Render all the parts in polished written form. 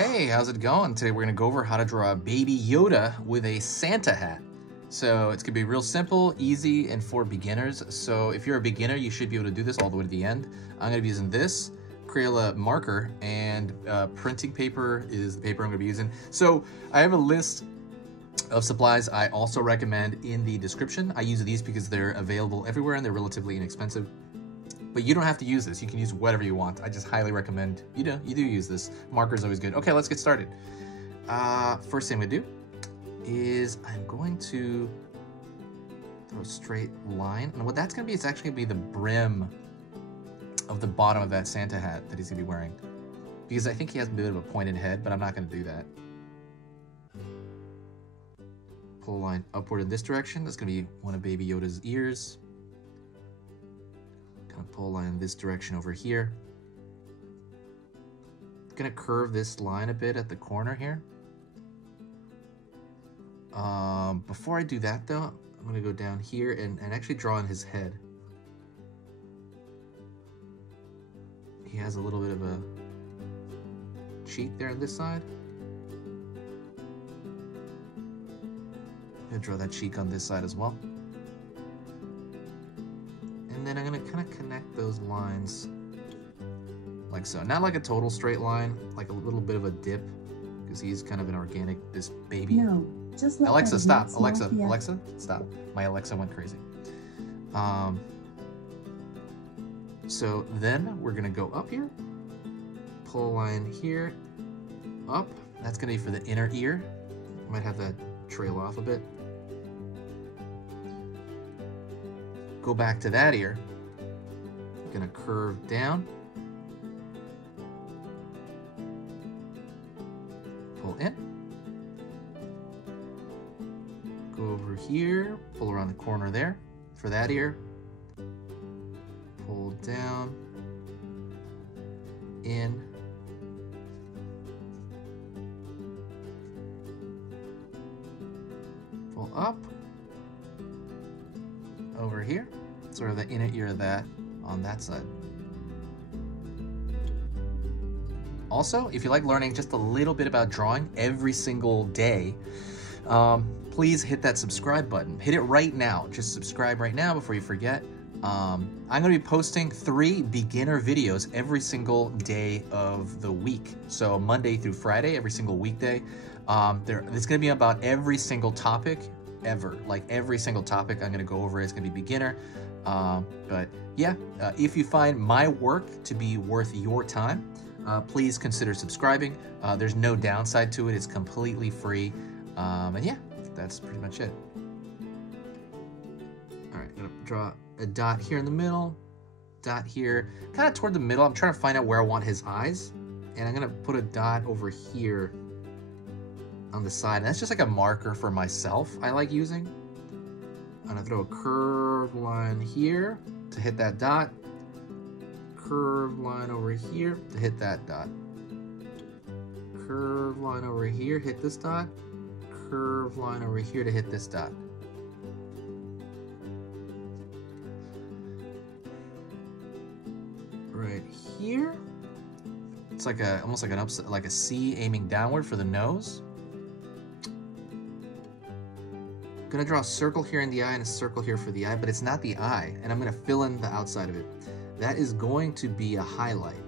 Hey, how's it going? Today we're gonna go over how to draw a baby Yoda with a Santa hat. So it's gonna be real simple, easy, and for beginners. So if you're a beginner, you should be able to do this all the way to the end. I'm gonna be using this Crayola marker, and printing paper is the paper I'm gonna be using. So I have a list of supplies I also recommend in the description. I use these because they're available everywhere and they're relatively inexpensive. But you don't have to use this. You can use whatever you want. I just highly recommend you do use this. Marker's always good. Okay, let's get started. First thing I'm gonna do is I'm going to throw a straight line. And what that's gonna be, it's actually gonna be the brim of the bottom of that Santa hat that he's gonna be wearing. Because I think he has a bit of a pointed head, but I'm not gonna do that. Pull a line upward in this direction. That's gonna be one of Baby Yoda's ears. Pull a line in this direction over here. I'm gonna curve this line a bit at the corner here. Before I do that though, I'm gonna go down here and actually draw in his head. He has a little bit of a cheek there on this side. I'm gonna draw that cheek on this side as well. And then I'm gonna kind of connect those lines like so. Not like a total straight line, like a little bit of a dip, because he's kind of an organic, this baby. No, just let Alexa, stop. Alexa, yeah. Alexa, stop. My Alexa went crazy. So then we're gonna go up here, pull a line here, up. That's gonna be for the inner ear. Might have that trail off a bit. Go back to that ear. I'm gonna curve down. Pull in. Go over here, pull around the corner there for that ear. Pull down, in. Pull up. Over here, sort of the inner ear of that on that side. Also, if you like learning just a little bit about drawing every single day, please hit that subscribe button. Hit it right now. Just subscribe right now before you forget. I'm going to be posting 3 beginner videos every single day of the week. So Monday through Friday, every single weekday. It's going to be about every single topic ever. Like every single topic I'm going to go over is going to be beginner. But yeah, if you find my work to be worth your time, please consider subscribing. There's no downside to it. It's completely free. And yeah, that's pretty much it. All right, I'm going to draw a dot here in the middle, dot here, kind of toward the middle. I'm trying to find out where I want his eyes. And I'm going to put a dot over here on the side. And that's just like a marker for myself I like using. I'm gonna throw a curved line here to hit that dot. Curved line over here to hit that dot. Curved line over here, hit this dot. Curved line over here to hit this dot. Right here, it's like almost like like a C aiming downward for the nose. I'm gonna draw a circle here in the eye and a circle here for the eye, but it's not the eye, and I'm gonna fill in the outside of it. That is going to be a highlight.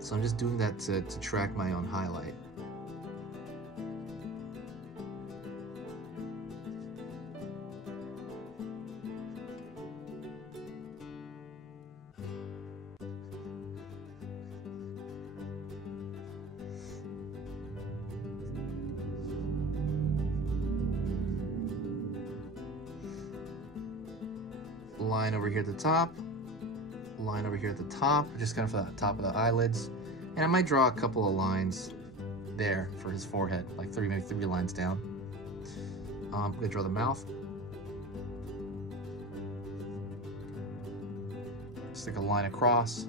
So I'm just doing that to track my own highlight. Line over here at the top, line over here at the top, just kind of for the top of the eyelids. And I might draw a couple of lines there for his forehead, like maybe three lines down. I'm gonna draw the mouth. Stick a line across.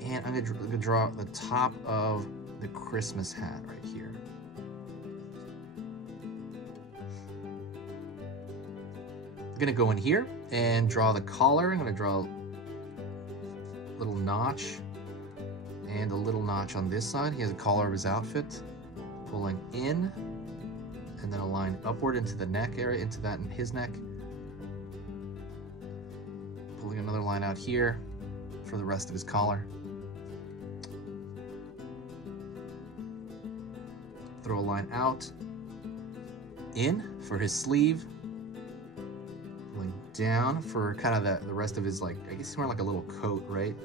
And I'm gonna draw the top of the Christmas hat right here. I'm gonna go in here and draw the collar. I'm gonna draw a little notch and a little notch on this side. He has a collar of his outfit, pulling in, and then a line upward into the neck area, into that in his neck. Pulling another line out here for the rest of his collar. Throw a line out, in for his sleeve, pulling down for kind of the rest of his, like, I guess he's wearing like a little coat, right?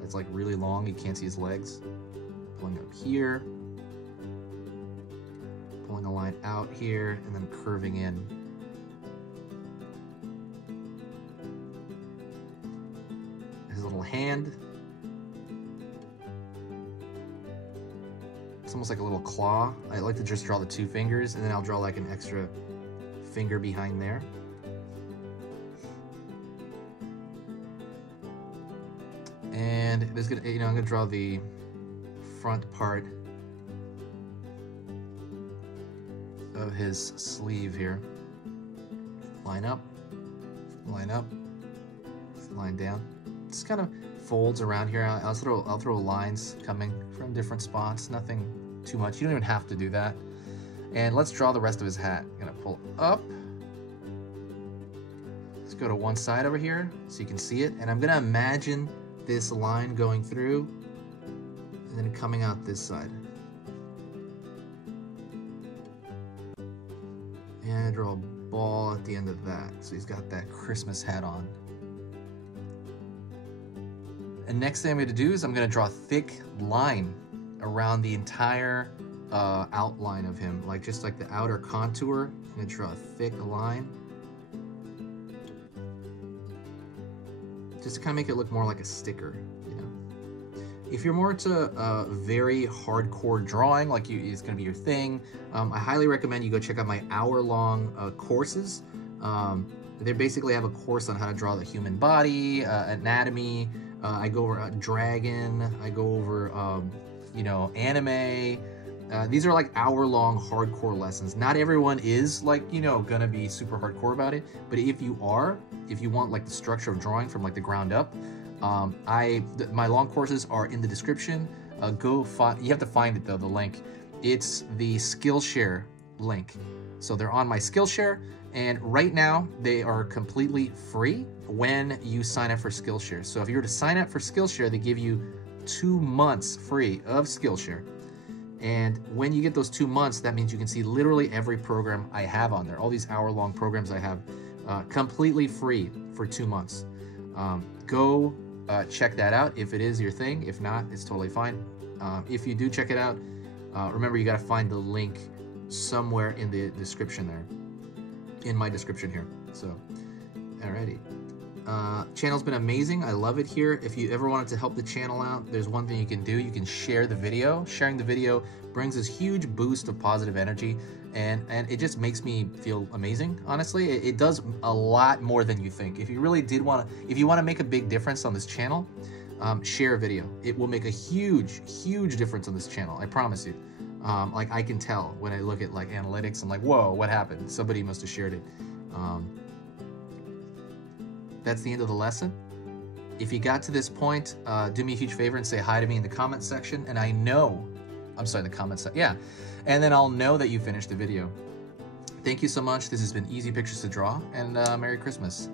That's like really long, you can't see his legs. Pulling up here, pulling a line out here, and then curving in. His little hand. It's almost like a little claw. I like to just draw the 2 fingers, and then I'll draw like an extra finger behind there. And there's gonna, I'm gonna draw the front part of his sleeve here. Line up, line down. Just kind of folds around here. I'll throw lines coming from different spots. Nothing too much. You don't even have to do that. And let's draw the rest of his hat. I'm gonna pull up. Let's go to one side over here so you can see it. And I'm gonna imagine this line going through and then coming out this side. And I draw a ball at the end of that. So he's got that Christmas hat on. And next thing I'm going to do is I'm going to draw a thick line around the entire outline of him, like just like the outer contour. I'm going to draw a thick line, just to kind of make it look more like a sticker, you know. If you're more into very hardcore drawing, like it's going to be your thing, I highly recommend you go check out my hour-long courses. They basically have a course on how to draw the human body, anatomy. I go over dragon, I go over, you know, anime. These are like hour-long hardcore lessons. Not everyone is like, you know, gonna be super hardcore about it, but if you are, if you want like the structure of drawing from like the ground up, my long courses are in the description. You have to find it though, the link. It's the Skillshare link. So they're on my Skillshare, and right now they are completely free when you sign up for Skillshare. So if you were to sign up for Skillshare, they give you 2 months free of Skillshare. And when you get those 2 months, that means you can see literally every program I have on there. All these hour-long programs I have completely free for 2 months. Go check that out if it is your thing. If not, it's totally fine. If you do check it out, remember you got to find the link somewhere in the description there, in my description here. So, alrighty. Channel's been amazing. I love it here. If you ever wanted to help the channel out, there's one thing you can do. You can share the video. Sharing the video brings this huge boost of positive energy, and it just makes me feel amazing. Honestly, it does a lot more than you think. If you really did want to, if you want to make a big difference on this channel, share a video. It will make a huge difference on this channel. I promise you. Like I can tell when I look at like analytics, I'm like, whoa, what happened? Somebody must have shared it. That's the end of the lesson. If you got to this point, do me a huge favor and say hi to me in the comment section. And I know, I'm sorry, the comment section, yeah. And then I'll know that you finished the video. Thank you so much. This has been Easy Pictures to Draw, and Merry Christmas.